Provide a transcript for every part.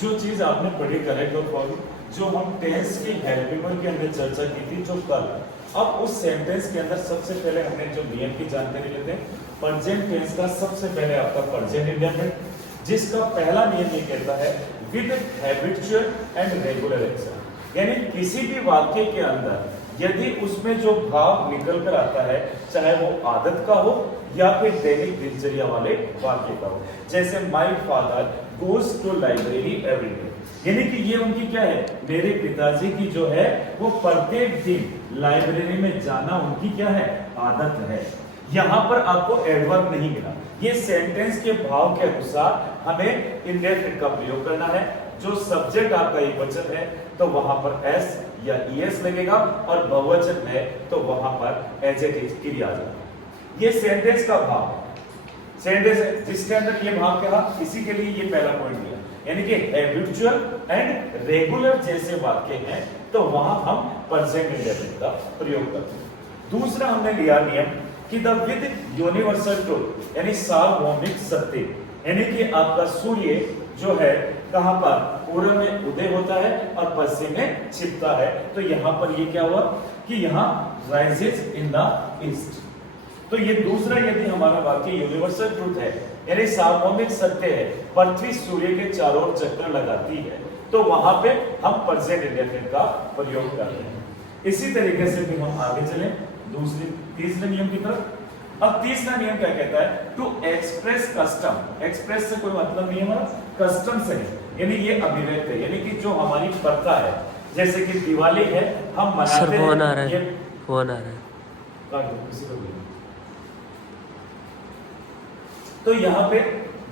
जो चीज आपने पढ़ी करेक्ट और फॉलो, जो हम टेंस की हेल्पिंग के अंदर चर्चा की थी जो कल, अब उस सेंटेंस के अंदर सबसे पहले हमने जो नियम की जानकारी लेते हैं, प्रेजेंट टेंस का सबसे पहले आपका प्रेजेंट इंडेफिनिट, जिसका पहला नियम ये कहता है with habitual and regular action, यानी किसी भी वाक्य के अंदर यदि उसमें जो भाव निकल कर आता है, चाहे वो आदत का हो या फिर दैनिक दिनचर्या वाले वाक्य का हो, जैसे my father goes to library every day, यानी कि ये उनकी क्या है, मेरे पिताजी की जो है वो प्रत्येक दिन लाइब्रेरी में जाना उनकी क्या है, आदत है। यहां पर आपको एडवर्ब नहीं मिला, ये सेंटेंस के भाव के अनुसार हमें इंडेफिनिट का प्रयोग करना है। जो सब्जेक्ट आपका एकवचन है तो वहां पर एस या ईएस लगेगा, और बहुवचन है तो वहां पर एडजेक्टिव क्रिया आ जाएगा। ये सेंटेंस का भाव, सेंटेंस है जिसके अंदर ये भाव कहा, इसी के लिए ये पहला पॉइंट दिया, यानी कि हैबिचुअल एंड रेगुलर जैसे वाक्य हैं तो वहां हम प्रेजेंट इंडेफिनिट का प्रयोग करते हैं। दूसरा हमने लिया नियम कि द विद यूनिवर्सल ट्रूथ, यानी सार्वभौमिक सत्य, यानी कि आपका सूर्य जो है कहां पर, पूर्व में उदय होता है और पश्चिम में छिपता है, तो यहां पर ये क्या हुआ कि यहां राइजेस इन द ईस्ट। तो ये दूसरा यदि हमारा वाक्य यूनिवर्सल ट्रूथ है, यानी सार्वभौमिक सत्य है, पृथ्वी सूर्य के चारों ओर चक्कर लगाती है, तो वहां पे हम प्रेजेंट इंडेफिनिट का प्रयोग करते हैं। इसी तरीके से भी हम आगे चलें तीसरे नियम की तरफ। अब तीसरा नियम क्या कहता है, टू एक्सप्रेस कस्टम, एक्सप्रेस से कोई मतलब नहीं है हमारा, कस्टम से है, यानी ये अभिव्यक्त है, यानी कि जो हमारी प्रथा है, जैसे कि दिवाली है हम मनाते हैं, ये फोन आ रहा है काट दो किसी को भी। तो यहाँ पे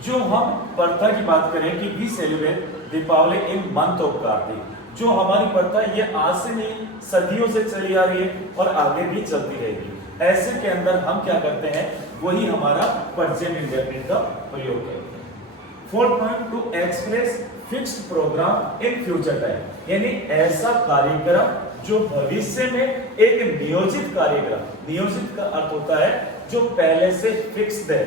जो हम प्रथा की बात करें कि we celebrate Deepavali in month of Kartik, जो हमारी प्रथा ये आज से नहीं सदियों से चली आ रही है और आगे भी चलती रहेगी, ऐसे के अंदर हम क्या करते हैं, वही हमारा प्रेजेंट इंडेफिनिट का प्रयोग करते हैं। Fourth point, to express fixed programme in future time, यानी ऐसा कार्यक्रम जो भविष्य में एक नियोजित कार्यक्रम, नियोजित का अर्थ होता है जो पहले से फिक्स्ड है,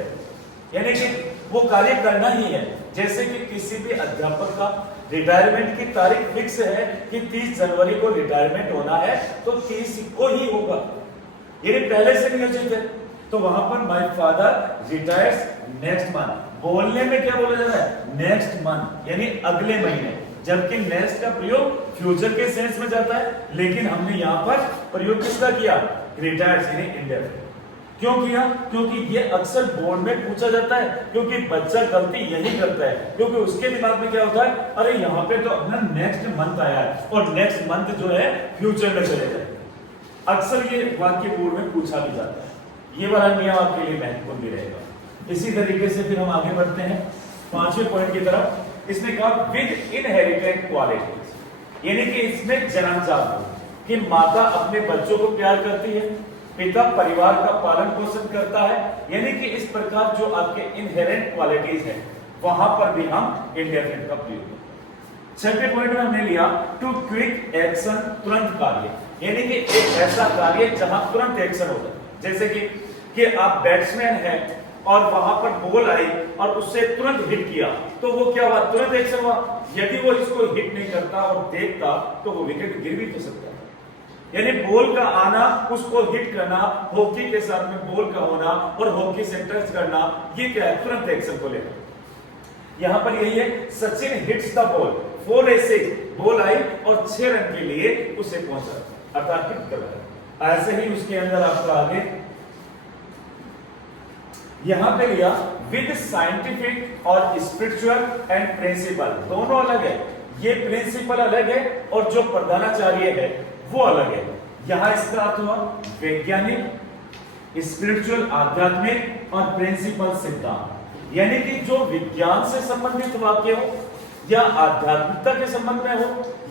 यानी कि वो कार्य करना ही है। जैसे कि किसी भी अध्यापक का रिटायरमेंट की तारीख फिक्स है कि 30 जनवरी को रिटायरमेंट होना है, तो 30 को ही होगा, यानी पहले से नियोजित है। तो वहां पर my father retires next month, बोलने में क्या बोला जा रहा है, नेक्स्ट मंथ, यानी अगले महीने, जबकि नेक्स्ट का प्रयोग फ्यूचर के सेंस में जाता है, लेकिन हमने यहां पर प्रयोग किसका किया, रिटायर्स यानी इंडेफिनिट। क्यों किया, क्योंकि ये अक्सर बोर्ड में पूछा जाता है, क्योंकि बच्चा गलती यही करता है, क्योंकि उसके दिमाग में क्या होता है, अरे यहाँ पे तो अपना नेक्स्ट मंथ आया है और नेक्स्ट मंथ जो है फ्यूचर में चले जाए। अक्सर ये वाक्य बोर्ड में पूछा भी जाता है, ये वाला नियम आपके लिए महत्वपूर्ण भी रहेगा। इसी तरीके से फिर हम आगे बढ़ते हैं पांचवें पॉइंट की तरफ। इसने कहा विद इनहेरिटेड क्वालिटीज, यानी कि इसमें जन्मजात हो कि माता अपने बच्चों को प्यार करती है, पिता परिवार का पालन पोषण करता है, यानी कि इस प्रकार जो आपके इनहेरेंट क्वालिटीज हैं वहां पर भी हम इंडेफिनिट का प्रयोग करते हैं। छठे पॉइंट में हमने लिया टू क्विक एक्शन, तुरंत कार्य, यानी कि एक ऐसा कार्य जहां तुरंत एक्शन होता है, जैसे कि आप बैट्समैन हैं और वहां पर बॉल आई और उससे तुरंत हिट किया, तो वो क्या हुआ, तुरंत एक्शन हुआ। यदि वो इसको हिट नहीं करता और देखता तो वो विकेट गिर भी तो सकता है, यानी बॉल का आना, उसको हिट करना, हॉकी के साथ में बॉल का होना और हॉकी से टच करना, ये क्या है, तुरंत एक्शन को लेकर। यहां पर यही है, Sachin hits the ball 4 a 6, ball आई और 6 रन के लिए उसे पहुंचा, अर्थात हिट कर रहा है। ऐसे ही उसके अंदर आपका आगे यहां पे लिया विद साइंटिफिक और स्पिरिचुअल एंड प्रिंसिपल, दोनों अलग है, ये प्रिंसिपल अलग है और जो प्रधानाचार्य है वो अलग है। यहां इसका अर्थ हुआ वैज्ञानिक, स्पिरिचुअल आध्यात्मिक और प्रिंसिपल सिद्धांत, यानी कि जो विज्ञान से संबंधित वाक्य हो या आध्यात्मिकता के संबंध में हो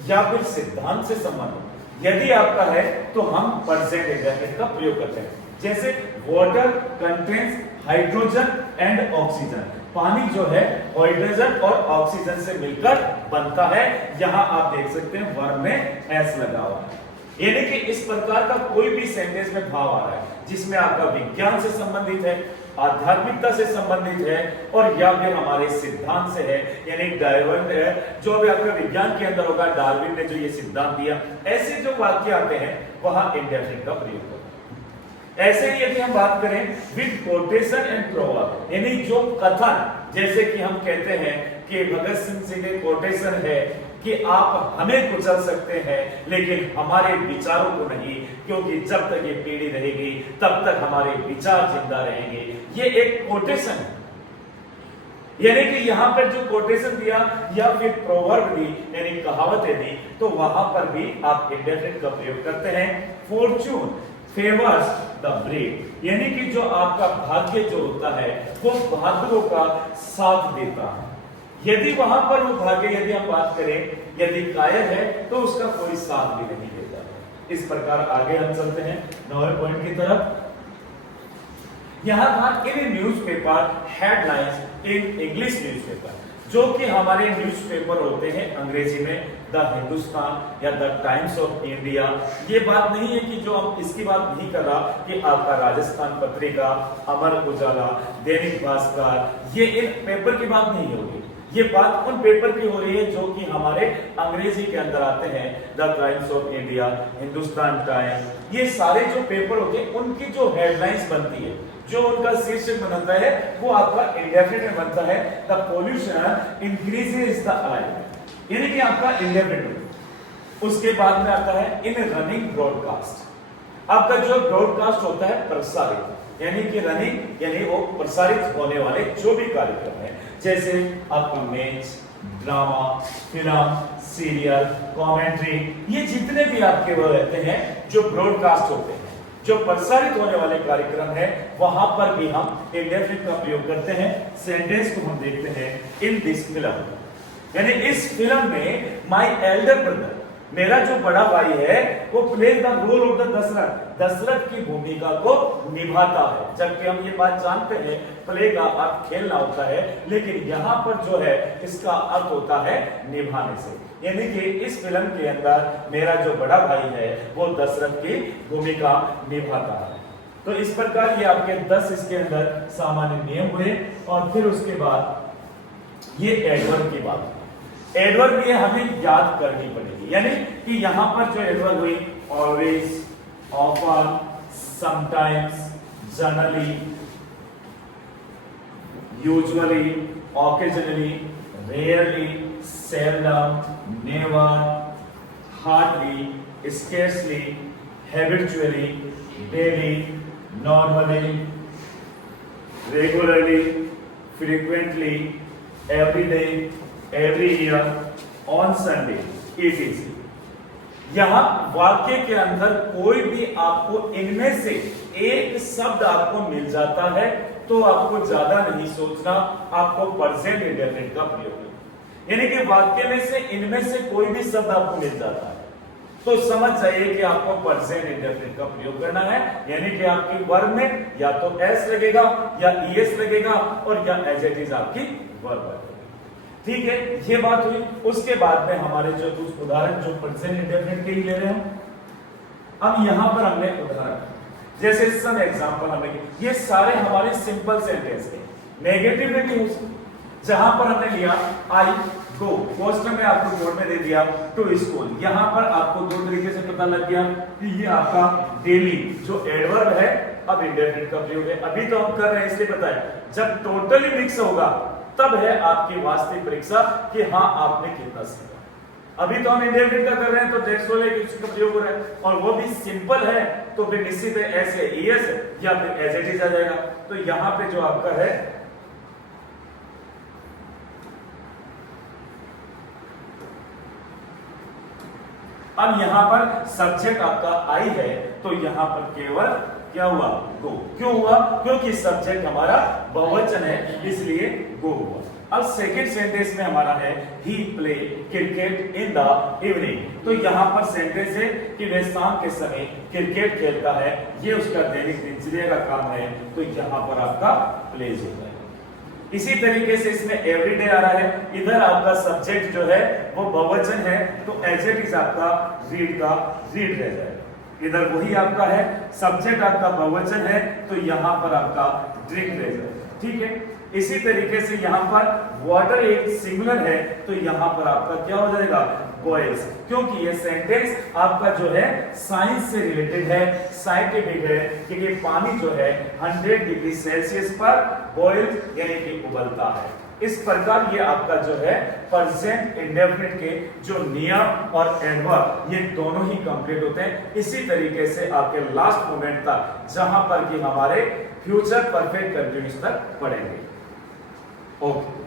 या फिर सिद्धांत से संबंध हो, यदि आपका है तो हम प्रेजेंट इंडेफिनिट का प्रयोग करते हैं। जैसे water contains hydrogen and oxygen, पानी जो है हाइड्रोजन और ऑक्सीजन से मिलकर बनता है, यहां आप देख सकते हैं वर्ब में एस लगा हुआ है, यानी कि इस प्रकार का कोई भी सेंटेंस में भाव आ रहा है जिसमें आपका विज्ञान से संबंधित है, आध्यात्मिकता से संबंधित है और या फिर हमारे सिद्धांत से है, यानी डायवर्ट है, जो अभी आपका विज्ञान के अंदर होगा, डार्विन ने जो ये सिद्धांत दिया, ऐसे जो वाक्य आते हैं वहां इंडेफिनिट का प्रयोग होता है। ऐसे ही यदि हम बात करें विद कोटेशन एंड प्रोवर्ब, यानी जो कथन, जैसे कि हम कहते हैं कि भगत सिंह जी के कोटेशन है कि आप हमें कुचल सकते हैं लेकिन हमारे विचारों को नहीं, क्योंकि जब तक ये पीढ़ी रहेगी तब तक हमारे विचार जिंदा रहेंगे। ये एक कोटेशन है, यानी कि यहां पर जो कोटेशन दिया या फिर प्रोवर्ब दी, यानी कहावतें दी, तो वहां पर भी आप इंडेफिनिट का प्रयोग करते हैं। फॉर्चून फेवर्स द ब्रेव, यानी कि जो आपका भाग्य जो होता है वो बहादुरों का साथ देता है। यदि वहां पर वो भाग्य, यदि हम बात करें, यदि कायर है तो उसका कोई साथ भी नहीं देता है। इस प्रकार आगे हम चलते हैं 9वें पॉइंट की तरफ। यहां था इन newspaper headlines in English newspaper, जो कि हमारे न्यूज़पेपर होते हैं अंग्रेजी में, द हिंदुस्तान या द टाइम्स ऑफ इंडिया। ये बात नहीं है कि जो हम इसकी बात नहीं कर रहा कि आपका राजस्थान पत्रिका, अमर उजाला, दैनिक भास्कर, ये इन पेपर की बात नहीं होगी। ये बात उन पेपर की हो रही है जो कि हमारे अंग्रेजी के अंदर आते हैं, the times of India, Hindustan time, ये सारे जो पेपर होते हैं उनकी जो हेडलाइंस बनती है, जो उनका शीर्षक बनता है वो आपका इंडेफिनिट में बनता है। द पोल्यूशन इंक्रीजेस द आई, यानी कि आपका इंडेफिनिट। उसके बाद में आता है इन रनिंग ब्रॉडकास्ट। आपका जो ब्रॉडकास्ट होता है प्रसारित, यानी कि रनिंग, यानी वो प्रसारित होने वाले जो भी कार्यक्रम है, जैसे आपका match, drama, film, serial, commentary, ये जितने भी आपके वो रहते हैं जो ब्रॉडकास्ट होते हैं, जो प्रसारित होने वाले कार्यक्रम है, वहां पर भी हम इंडेफिनिट का प्रयोग करते हैं। सेंटेंस को हम देखते हैं, इन दिस फिल्म, यानी इस फिल्म में माय एल्डर ब्रदर, मेरा जो बड़ा भाई है, वो plays the role of the Dasharath, Dasharath की भूमिका को निभाता है। जबकि हम ये बात जानते हैं प्ले का अर्थ खेलना होता है, लेकिन यहाँ पर जो है इसका अर्थ होता है निभाने से, यानी कि इस फिल्म के अंदर मेरा जो बड़ा भाई है वो दशरथ की भूमिका निभाता है। तो इस प्रकार ये आपके 10 इसके अंदर सामान्य नियम हुए। और फिर उसके बाद ये एडवर्ब की बात, एडवर्ब ये हमें याद करनी पड़ेगी, यानी कि यहां पर जो एडवर्ब हुई, always, often, sometimes, generally, usually, occasionally, rarely, seldom, never, hardly, scarcely, habitually, daily, normally, regularly, frequently, everyday, every year, on Sunday, etc। यहां वाक्य के अंदर कोई भी आपको इनमें से एक शब्द आपको मिल जाता है तो आपको ज्यादा नहीं सोचना, आपको प्रेजेंट इंडेफिनिट का प्रयोग करना। यानी कि वाक्य में से इनमें से कोई भी शब्द आपको मिल जाता है तो समझ जाइए कि आपको प्रेजेंट इंडेफिनिट का प्रयोग करना है, यानी कि आपके वर्ब में या तो एस लगेगा या ईएस लगेगा और या एज इट इज आपकी वर्ब लगेगा। ठीक है, ये बात हुई। उसके बाद में हमारे जो कुछ उदाहरण जो प्रेजेंट इंडेफिनिट के ही ले रहे हैं, अब यहां पर हमने उदाहरण, जैसे सम एग्जांपल हमने, ये सारे हमारे सिंपल सेंटेंस के, नेगेटिव में भी हो सकते, जहां पर हमने लिया आई गो, क्वेश्चन में आपको बोर्ड में दे दिया टू स्कूल, यहां पर आपको दो तरीके से पता लग गया कि ये आपका डेली जो एडवर्ब है अब इंडेफिनिट का प्रयोग है। अभी तो हम कर रहे हैं इसलिए बताएं, जब टोटली मिक्स होगा तब है आपकी वास्तविक परीक्षा कि हाँ आपने कितना सीखा। अभी तो हम इंडेफिनिट का कर रहे हैं तो दैट्स व्हाई इसका प्रयोग हो रहा है, और वो भी सिंपल है तो फिर निश्चित है ऐसे ईएस या फिर एज इट इज आ जाएगा। तो यहां पे जो आपका है अब यहां पर सब्जेक्ट आपका आई है तो यहां पर केवल क्या हुआ, गो। क्यों हुआ? क्योंकि सब्जेक्ट हमारा बहुवचन है इसलिए गो हुआ। अब सेकंड सेंटेंस में हमारा है he play cricket in the evening, तो यहां पर सेंटेंस है कि वह शाम के समय क्रिकेट खेलता है, ये उसका दैनिक दिनचर्या का काम है, तो यहां पर आपका प्लेज होता है। इसी तरीके से इसमें एवरीडे आ रहा है, इधर आपका सब्जेक्ट जो है वो बहुवचन है तो एज इट इज आपका रीड का रीड रह जाएगा। इधर वही आपका है, सब्जेक्ट आपका बहुवचन है, तो यहां पर आपका ड्रिंक रहेगा, ठीक है। इसी तरीके से यहां पर वाटर एक सिंगुलर है, तो यहां पर आपका क्या हो जाएगा, बॉयल्स, क्योंकि ये सेंटेंस आपका जो है साइंस से रिलेटेड है, साइंटिफिक है, क्योंकि पानी जो है 100 डिग्री सेल्सियस पर बॉयल यानी कि उबलता है। इस प्रकार ये आपका जो है प्रेजेंट इंडेफिनिट के जो नियम और एडवर्ब ये दोनों ही कंप्लीट होते हैं। इसी तरीके से आपके लास्ट मोमेंट तक जहां पर कि हमारे फ्यूचर परफेक्ट कंटिन्यूअस तक पढ़ेंगे। ओके।